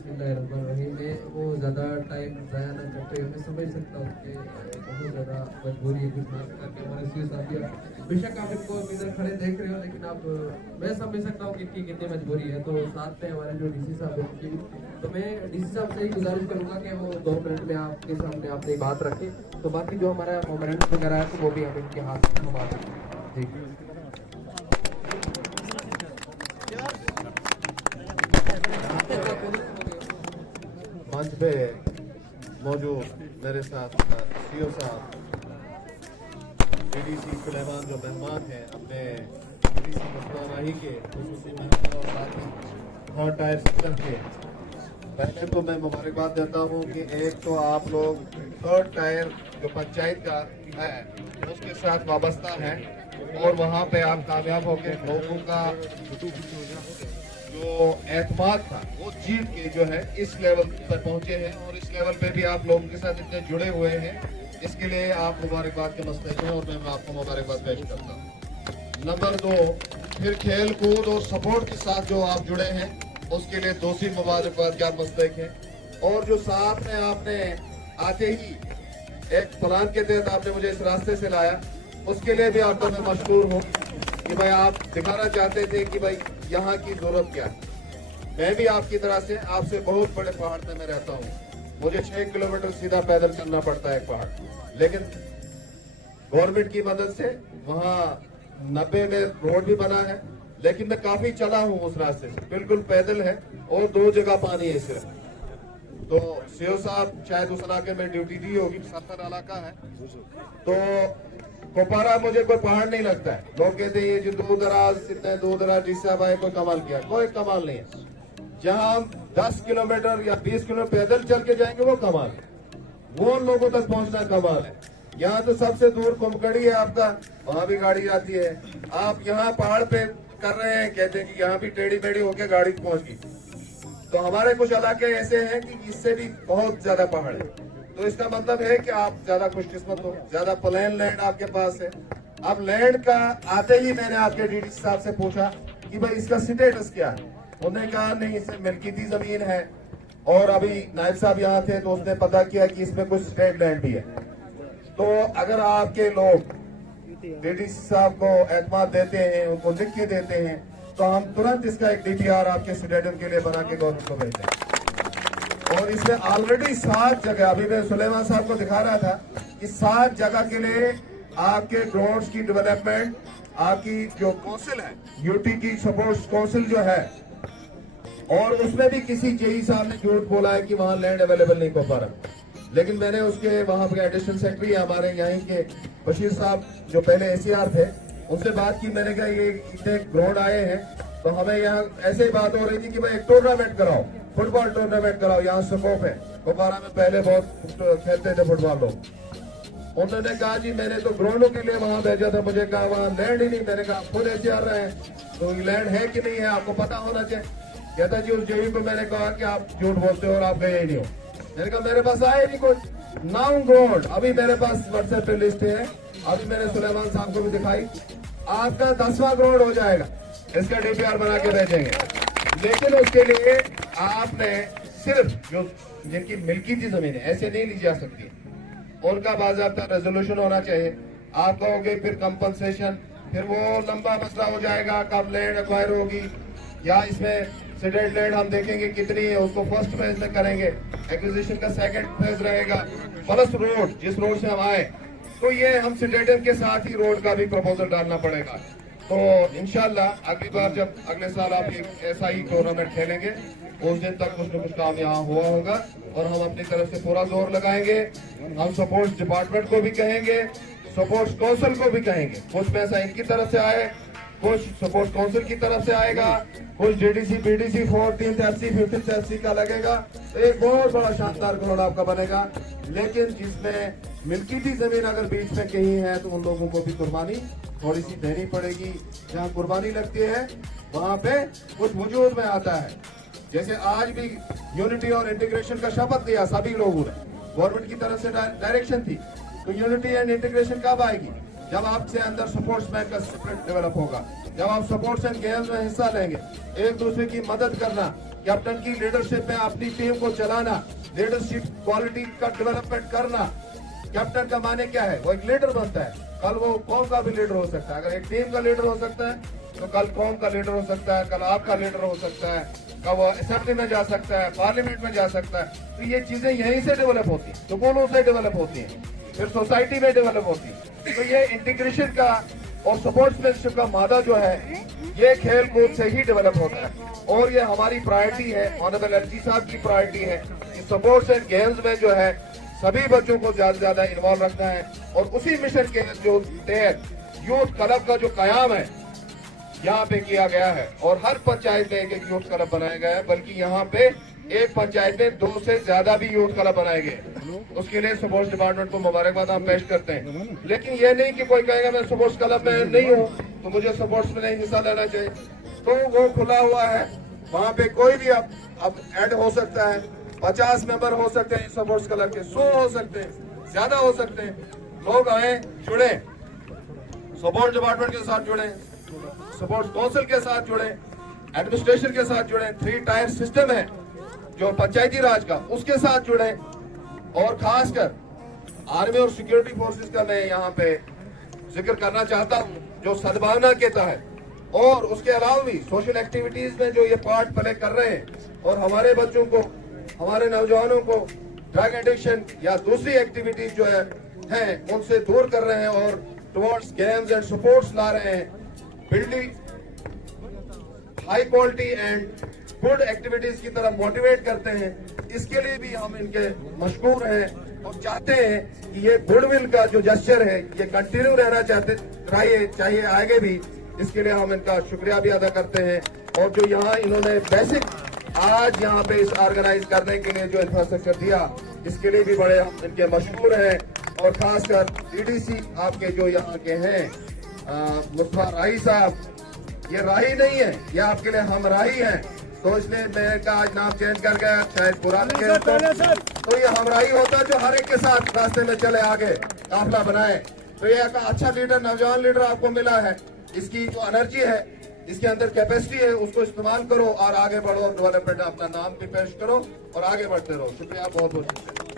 बिस्मिल्लाहिर्रहमानिर्रहीम में वो ज़्यादा टाइम ज़ाया ना करते हुए मैं समझ सकता हूँ कि बहुत ज़्यादा मजबूरी है कुछ बात करके हमारे सी साथी बेशक आप इनको इधर खड़े देख रहे हो, लेकिन आप मैं समझ सकता हूँ कि इनकी कितनी मजबूरी है। तो साथ में हमारे जो डीसी साहब हैं उनकी, तो मैं डीसी साहब से ही गुजारिश करूँगा कि वो 2 मिनट में आपके सामने अपनी बात रखें। तो बाकी जो हमारा मोमेंट वगैरह है तो वो भी हम इनके हाथ में थमा दें। जी मंच पे मौजूद मेरे साथ सीओ साहब, डीडीसी सुलेमान जो मेहमान हैं अपने डीडीसी मसलाही के खुसूसी मेहमान और साथ ही थर्ड टायर सिस्टम के, पहले तो मैं मुबारकबाद देता हूँ कि एक तो आप लोग थर्ड टायर जो पंचायत का है उसके साथ वाबस्ता है और वहाँ पे आप कामयाब होकर लोगों का जो एतमाद था वो जीत के जो है इस लेवल पर पहुंचे हैं और इस लेवल पे भी आप लोगों के साथ इतने जुड़े हुए हैं, इसके लिए आप मुबारकबाद के मस्तक हैं और मैं आपको मुबारकबाद पेश करता हूँ। नंबर 2, फिर खेल कूद और सपोर्ट के साथ जो आप जुड़े हैं उसके लिए दूसरी मुबारकबाद के आप मस्तक हैं। और जो साथ में आपने आते ही एक प्लान के तहत आपने मुझे इस रास्ते से लाया, उसके लिए भी आपका मैं मशहूर हूँ कि भाई आप दिखाना चाहते थे कि भाई यहाँ की जरूरत क्या है। मैं भी आपकी तरह से आपसे बहुत बड़े पहाड़ पे मैं रहता हूँ, मुझे 6 किलोमीटर सीधा पैदल चलना पड़ता है एक पहाड़, लेकिन गवर्नमेंट की मदद से वहाँ 90 में रोड भी बना है, लेकिन मैं काफी चला हूँ उस रास्ते से, बिल्कुल पैदल है और 2 जगह पानी है सिर्फ। तो सीओ साहब शायद उस इलाके में ड्यूटी दी होगी, 70 इलाका है, तो कोपारा मुझे कोई पहाड़ नहीं लगता है। लोग कहते हैं ये जो दूर दराज इतने दूर दराज जिस साहब आए कोई कमाल किया, कोई कमाल नहीं है। जहाँ हम 10 किलोमीटर या 20 किलोमीटर पैदल चल के जाएंगे वो कमाल है, वो लोगों तक पहुंचना कमाल है। यहाँ तो सबसे दूर कुमकड़ी है आपका, वहाँ भी गाड़ी आती है। आप यहाँ पहाड़ पे कर रहे हैं, कहते हैं कि यहाँ भी टेढ़ी मेढ़ी होके गाड़ी पहुंच गई। तो हमारे कुछ इलाके ऐसे हैं कि इससे भी बहुत ज्यादा पहाड़ है, तो इसका मतलब है कि आप ज्यादा खुशकिस्मत हो, ज्यादा प्लेन लैंड आपके पास है। अब लैंड का आते ही मैंने आपके डीडी साहब से पूछा कि भाई इसका स्टेटस क्या है, उन्होंने कहा नहीं इसमें मिल्कियती जमीन है, और अभी नायब साहब यहाँ थे तो उसने पता किया कि इसमें कुछ स्टेट लैंड भी है। तो अगर आपके लोग डीडी साहब को एतमाद देते हैं, उनको लिख के देते हैं, तो हम तुरंत इसका एक डीपीआर आपके स्टेडियम के लिए बना के गवर्नमेंट को भेजें। और इसमें ऑलरेडी 7 जगह, अभी मैं सुलेमान साहब को दिखा रहा था कि 7 जगह के लिए आपके ग्राउंड्स की डेवलपमेंट, आपकी जो काउंसिल है यूटी की सपोर्ट्स काउंसिल जो है, और उसमें भी किसी जेई साहब ने झूठ बोला है कि वहां लैंड अवेलेबल नहीं हो पा रहा, लेकिन मैंने उसके वहां के एडिशनल सेक्रेटरी हमारे यहीं के बशीर साहब जो पहले एसीआर थे, उनसे बात की। मैंने कहा ये इतने ग्राउंड आए हैं तो हमें यहाँ ऐसे ही बात हो रही थी कि भाई एक टूर्नामेंट कराओ, फुटबॉल टूर्नामेंट कराओ, यहाँ स्कोप है। कुपवारा में पहले बहुत खेलते थे फुटबॉल लोग। उन्होंने कहा जी मैंने तो ग्राउंडों के लिए वहां भेजा था, मुझे कहा वहां लैंड ही नहीं। मैंने कहा खुद एसीआर रहे हैं तो लैंड है कि नहीं है आपको पता होना चाहिए। कहता जी उस जेई को मैंने कहा कि आप झूठ बोलते हो और आप गए ही नहीं हो। मैंने कहा मेरे पास आए नहीं कुछ नाउ ग्राउंड, अभी मेरे पास व्हाट्सएप पे लिस्ट है, अभी मैंने सुलेमान साहब को भी दिखाई, आपका 10वां ग्राउंड हो जाएगा, इसका डीपीआर बना के भेजेंगे। लेकिन उसके लिए आपने सिर्फ जो जिनकी मिल्कियती जमीन है ऐसे नहीं ली जा सकती, उनका बाज़ाब्ता रेजोल्यूशन होना चाहिए। आप कहोगे फिर कंपनसेशन, फिर वो लंबा मसला हो जाएगा, कब लैंड एक्वायर होगी, या इसमें सीडेड लैंड हम देखेंगे कितनी है, उसको फर्स्ट फेज में करेंगे, एक्विजिशन का सेकंड फेज रहेगा, प्लस रोड जिस रोड से हम आए, तो ये हम सीडेड के साथ ही रोड का भी प्रपोजल डालना पड़ेगा। तो इंशाल्लाह अगली बार जब अगले साल आप एक ऐसा ही टूर्नामेंट खेलेंगे, उस दिन तक कुछ न कुछ काम यहाँ हुआ होगा और हम अपनी तरफ से पूरा जोर लगाएंगे। हम स्पोर्ट्स डिपार्टमेंट को भी कहेंगे, स्पोर्ट्स काउंसिल को भी कहेंगे, कुछ पैसा इनकी तरफ से आए, कुछ स्पोर्ट्स काउंसिल की तरफ से आएगा, कुछ DDC BDC 14th FC 15th FC का लगेगा, तो एक बहुत बड़ा शानदार ग्राउंड आपका बनेगा। लेकिन जिसमें मिल्कियती जमीन अगर बीच में कहीं है तो उन लोगों को भी कुर्बानी थोड़ी सी देनी पड़ेगी। जहाँ कुर्बानी लगती है वहाँ पे कुछ वजूद में आता है। जैसे आज भी यूनिटी और इंटीग्रेशन का शपथ लिया सभी लोगों ने, गवर्नमेंट की तरफ से डायरेक्शन थी, तो यूनिटी एंड इंटीग्रेशन कब आएगी जब आपसे अंदर स्पोर्ट्समैन का स्पिरिट डेवलप होगा, जब आप स्पोर्ट्स एंड गेम्स में हिस्सा लेंगे, एक दूसरे की मदद करना, कैप्टन की लीडरशिप में अपनी टीम को चलाना, लीडरशिप क्वालिटी का डेवलपमेंट करना। कैप्टन का माने क्या है? वो एक लीडर बनता है। कल वो कौम का भी लीडर हो सकता है। अगर एक टीम का लीडर हो सकता है तो कल कौम का लीडर हो सकता है, कल आपका लीडर हो सकता है, कल वो असेंबली में जा सकता है, पार्लियामेंट में जा सकता है। तो ये चीजें यहीं से डेवलप होती हैं, स्कूलों से डेवलप होती हैं, फिर सोसाइटी में डेवलप होती है। तो ये इंटीग्रेशन का और स्पोर्ट्समैनशिप का मादा जो है, ये खेल कूद से ही डेवलप होता है। और ये हमारी प्रायोरिटी है, ऑनरेबल एलजी साहब की प्रायोरिटी है कि स्पोर्ट्स एंड गेम्स में जो है सभी बच्चों को ज्यादा से ज्यादा इन्वॉल्व रखना है। और उसी मिशन के जो तहत यूथ क्लब का जो कयाम है यहाँ पे किया गया है, और हर पंचायत में एक एक यूथ क्लब बनाया गया है, बल्कि यहाँ पे एक पंचायत में 2 से ज्यादा भी यूथ क्लब बनाए गए। उसके लिए स्पोर्ट्स डिपार्टमेंट को मुबारकबाद हम पेश करते हैं। लेकिन ये नहीं कि कोई कहेगा मैं स्पोर्ट्स क्लब में नहीं हूँ तो मुझे स्पोर्ट्स में नहीं हिस्सा लेना चाहिए, तो वो खुला हुआ है। वहाँ पे कोई भी अब ऐड हो सकता है। 50 मेंबर हो सकते हैं स्पोर्ट्स क्लब के, 100 हो सकते हैं, ज्यादा हो सकते हैं। लोग आए, जुड़े, स्पोर्ट्स डिपार्टमेंट के साथ जुड़े, स्पोर्ट्स काउंसिल के साथ जुड़े, एडमिनिस्ट्रेशन के साथ जुड़े। 3 टायर सिस्टम है जो पंचायती राज का, उसके साथ जुड़े। और खासकर आर्मी और सिक्योरिटी फोर्सेस का मैं यहाँ पे जिक्र करना चाहता हूँ, जो सद्भावना के तहत और उसके अलावा भी सोशल एक्टिविटीज में जो ये पार्ट प्ले कर रहे हैं और हमारे बच्चों को, हमारे नौजवानों को ड्रग एडिक्शन या दूसरी एक्टिविटीज जो है उनसे दूर कर रहे हैं और टुवर्ड्स गेम्स एंड स्पोर्ट्स ला रहे हैं। Building high quality and good activities की तरफ मोटिवेट करते हैं। इसके लिए भी हम इनके मशकूर हैं और चाहते हैं कि ये गुडविल का जो जेस्चर है ये कंटिन्यू रहना चाहिए आगे भी। इसके लिए हम इनका शुक्रिया भी अदा करते हैं। और जो यहाँ इन्होंने बेसिक आज यहाँ पे इस ऑर्गेनाइज करने के लिए जो इंफ्रास्ट्रक्चर दिया, इसके लिए भी बड़े हम इनके मशहूर हैं। और खासकर डीडीसी आपके जो यहाँ के हैं मुस्तफा राही साहब, ये राही नहीं है, ये आपके लिए हम राही हैं, तो इसलिए मैं का आज नाम चेंज कर गया, शायद पुराने के तो ये हम राही होता जो हर एक के साथ रास्ते में चले आगे काफिला बनाए। तो ये एक अच्छा लीडर, नौजवान लीडर आपको मिला है। इसकी जो एनर्जी है, इसके अंदर कैपेसिटी है, उसको इस्तेमाल करो और आगे बढ़ो। डेवलपमेंट अपना नाम भी पेश करो और आगे बढ़ते रहो। शुक्रिया, बहुत बहुत शुक्रिया।